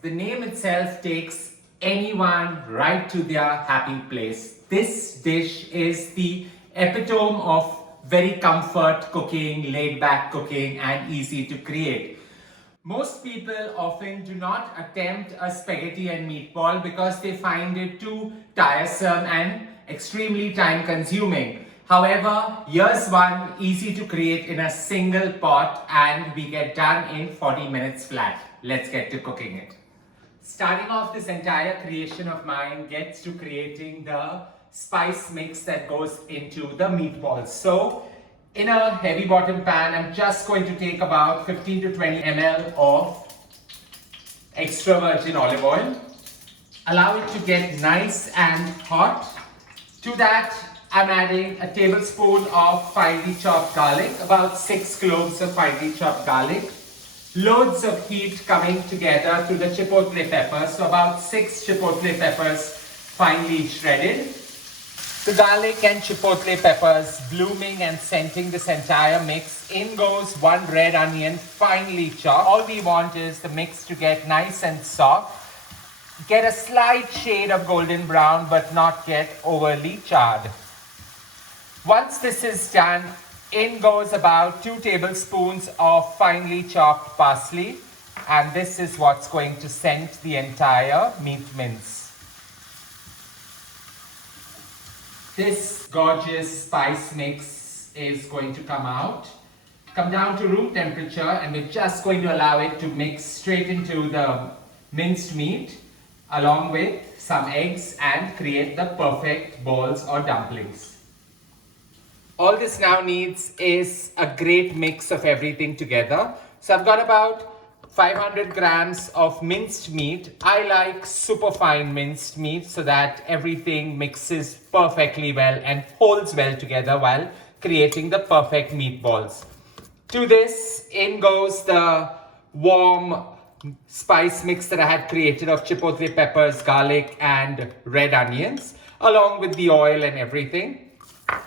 The name itself takes anyone right to their happy place. This dish is the epitome of very comfort cooking, laid back cooking, and easy to create. Most people often do not attempt a spaghetti and meatball because they find it too tiresome and extremely time consuming. However, here's one easy to create in a single pot and we get done in 40 minutes flat. Let's get to cooking it. Starting off, this entire creation of mine gets to creating the spice mix that goes into the meatballs. So in a heavy bottom pan, I'm just going to take about 15 to 20 ml of extra virgin olive oil. Allow it to get nice and hot. To that, I'm adding a tablespoon of finely chopped garlic, about 6 cloves of finely chopped garlic. Loads of heat coming together through the chipotle peppers, so about 6 chipotle peppers finely shredded. The garlic and chipotle peppers blooming and scenting this entire mix. In goes 1 red onion finely chopped. All we want is the mix to get nice and soft. Get a slight shade of golden brown but not get overly charred. Once this is done, in goes about 2 tablespoons of finely chopped parsley, and this is what's going to scent the entire meat mince. This gorgeous spice mix is going to come down to room temperature, and we're just going to allow it to mix straight into the minced meat along with some eggs and create the perfect balls or dumplings. All this now needs is a great mix of everything together. So I've got about 500 grams of minced meat. I like super fine minced meat so that everything mixes perfectly well and holds well together while creating the perfect meatballs. To this, in goes the warm spice mix that I had created of chipotle peppers, garlic, and red onions, along with the oil and everything.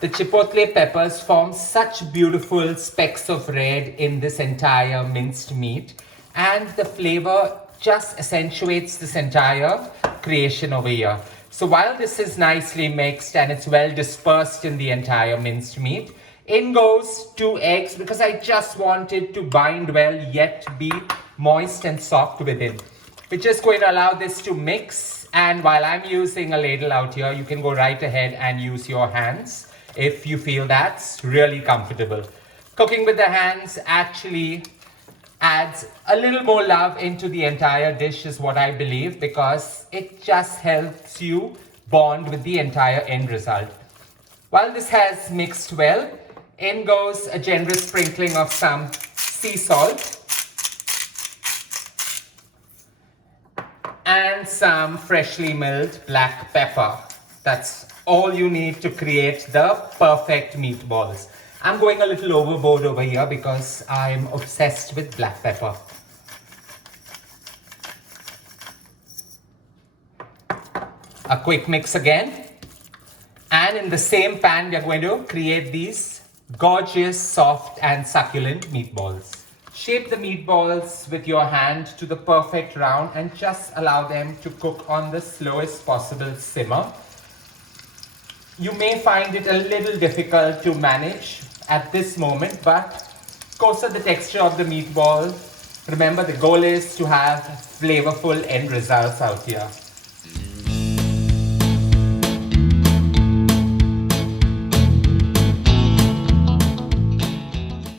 The chipotle peppers form such beautiful specks of red in this entire minced meat, and the flavor just accentuates this entire creation over here. So while this is nicely mixed and it's well dispersed in the entire minced meat, in goes 2 eggs because I just want it to bind well yet be moist and soft within. We're just going to allow this to mix, and while I'm using a ladle out here, you can go right ahead and use your hands if you feel that's really comfortable. Cooking with the hands actually adds a little more love into the entire dish is what I believe, because it just helps you bond with the entire end result. While this has mixed well, in goes a generous sprinkling of some sea salt and some freshly milled black pepper. That's all you need to create the perfect meatballs. I'm going a little overboard over here because I'm obsessed with black pepper. A quick mix again. And in the same pan, we're going to create these gorgeous, soft and succulent meatballs. Shape the meatballs with your hand to the perfect round and just allow them to cook on the slowest possible simmer. You may find it a little difficult to manage at this moment, but coarser the texture of the meatball. Remember, the goal is to have flavorful end results out here.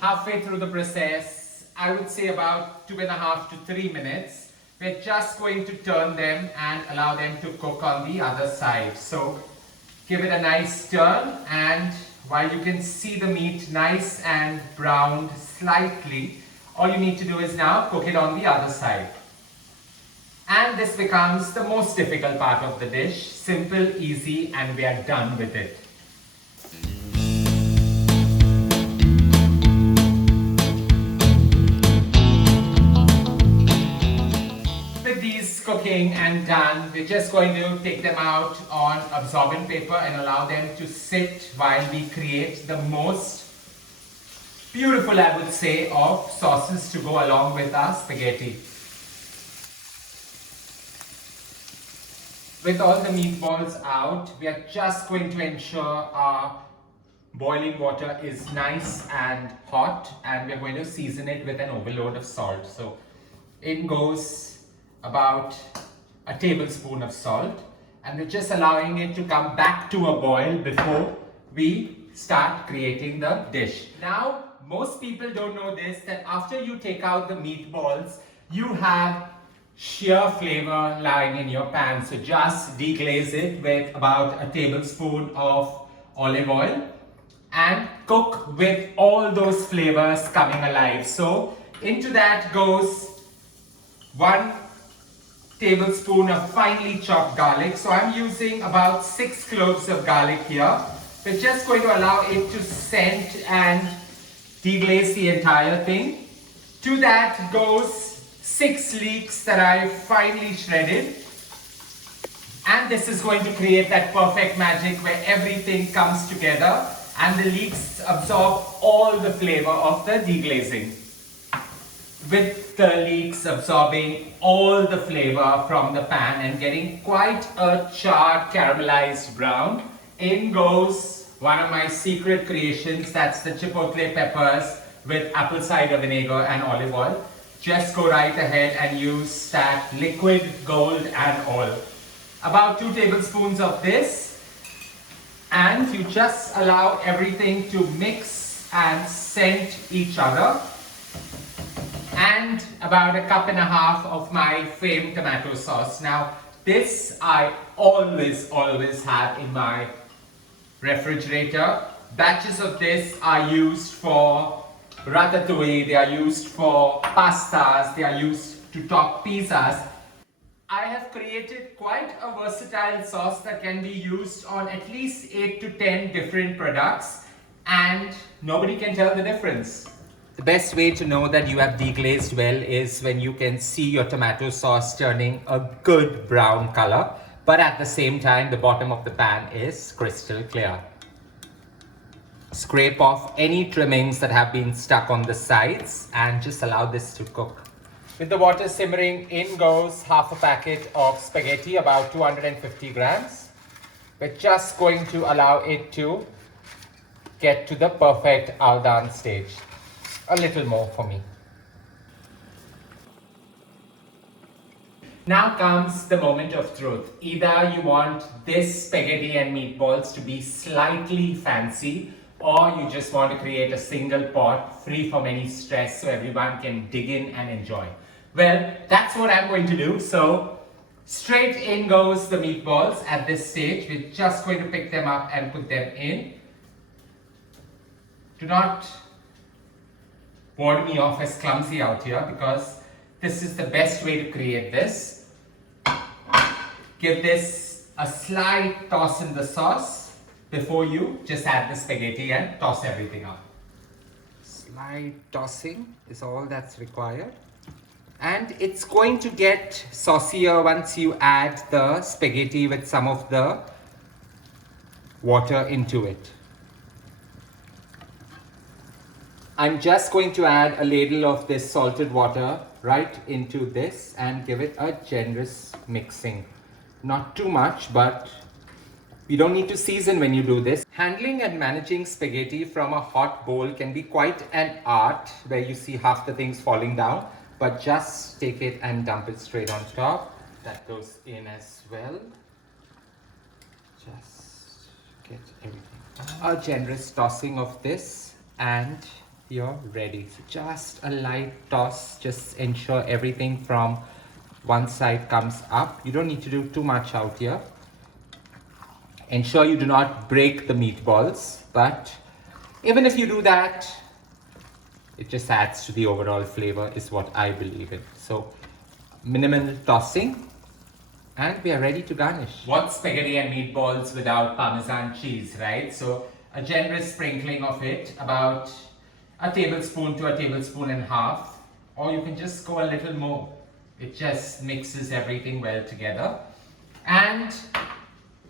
Halfway through the process, I would say about 2.5 to 3 minutes. We're just going to turn them and allow them to cook on the other side. So give it a nice turn, and while you can see the meat nice and browned slightly, all you need to do is now cook it on the other side. And this becomes the most difficult part of the dish. Simple, easy, and we are done with it. Cooking and done, we're just going to take them out on absorbent paper and allow them to sit while we create the most beautiful, I would say, of sauces to go along with our spaghetti. With all the meatballs out, we are just going to ensure our boiling water is nice and hot, and we're going to season it with an overload of salt. So in goes about a tablespoon of salt, and we're just allowing it to come back to a boil before we start creating the dish. Now, most people don't know this, that after you take out the meatballs, you have sheer flavor lying in your pan. So just deglaze it with about a tablespoon of olive oil and cook with all those flavors coming alive. So into that goes 1 tablespoon of finely chopped garlic. So I'm using about 6 cloves of garlic here. We're just going to allow it to scent and deglaze the entire thing. To that goes 6 leeks that I finely shredded. And this is going to create that perfect magic where everything comes together and the leeks absorb all the flavor of the deglazing. With the leeks absorbing all the flavor from the pan and getting quite a charred caramelized brown, in goes one of my secret creations, that's the chipotle peppers with apple cider vinegar and olive oil. Just go right ahead and use that liquid gold and oil. About 2 tablespoons of this, and you just allow everything to mix and scent each other. And about 1.5 cups of my famed tomato sauce. Now, this I always have in my refrigerator. Batches of this are used for ratatouille, they are used for pastas, they are used to top pizzas. I have created quite a versatile sauce that can be used on at least 8 to 10 different products, and nobody can tell the difference. The best way to know that you have deglazed well is when you can see your tomato sauce turning a good brown color, but at the same time the bottom of the pan is crystal clear. Scrape off any trimmings that have been stuck on the sides and just allow this to cook. With the water simmering, in goes 1/2 packet of spaghetti, about 250 grams. We're just going to allow it to get to the perfect al dente stage. A little more for me. Now comes the moment of truth. Either you want this spaghetti and meatballs to be slightly fancy, or you just want to create a single pot free from any stress so everyone can dig in and enjoy. Well, that's what I'm going to do. So straight in goes the meatballs at this stage. We're just going to pick them up and put them in. Do not ward me off as clumsy out here, because this is the best way to create this. Give this a slight toss in the sauce before you just add the spaghetti and toss everything up. Slight tossing is all that's required. And it's going to get saucier once you add the spaghetti with some of the water into it. I'm just going to add a ladle of this salted water right into this and give it a generous mixing. Not too much, but you don't need to season when you do this. Handling and managing spaghetti from a hot bowl can be quite an art, where you see half the things falling down, but just take it and dump it straight on top. That goes in as well. Just get everything out. A generous tossing of this and you're ready. So just a light toss, just ensure everything from one side comes up. You don't need to do too much out here. Ensure you do not break the meatballs, but even if you do that, it just adds to the overall flavor, is what I believe in. So minimal tossing, and we are ready to garnish. What's spaghetti and meatballs without Parmesan cheese, right? So a generous sprinkling of it, about a tablespoon to a tablespoon and a half, or you can just go a little more. It just mixes everything well together. And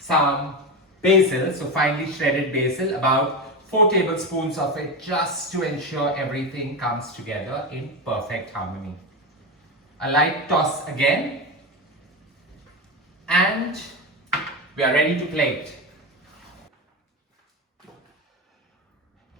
some basil, so finely shredded basil, about 4 tablespoons of it, just to ensure everything comes together in perfect harmony. A light toss again, and We are ready to plate.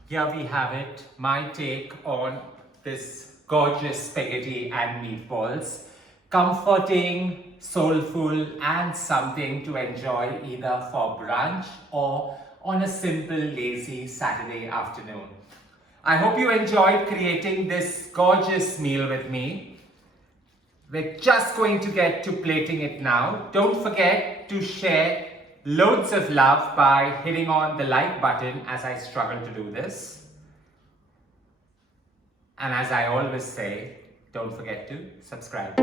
Here we have it, my take on this gorgeous spaghetti and meatballs. Comforting, soulful, and something to enjoy either for brunch or on a simple, lazy Saturday afternoon. I hope you enjoyed creating this gorgeous meal with me. We're just going to get to plating it now. Don't forget to share loads of love by hitting on the like button as I struggle to do this. And as I always say, don't forget to subscribe.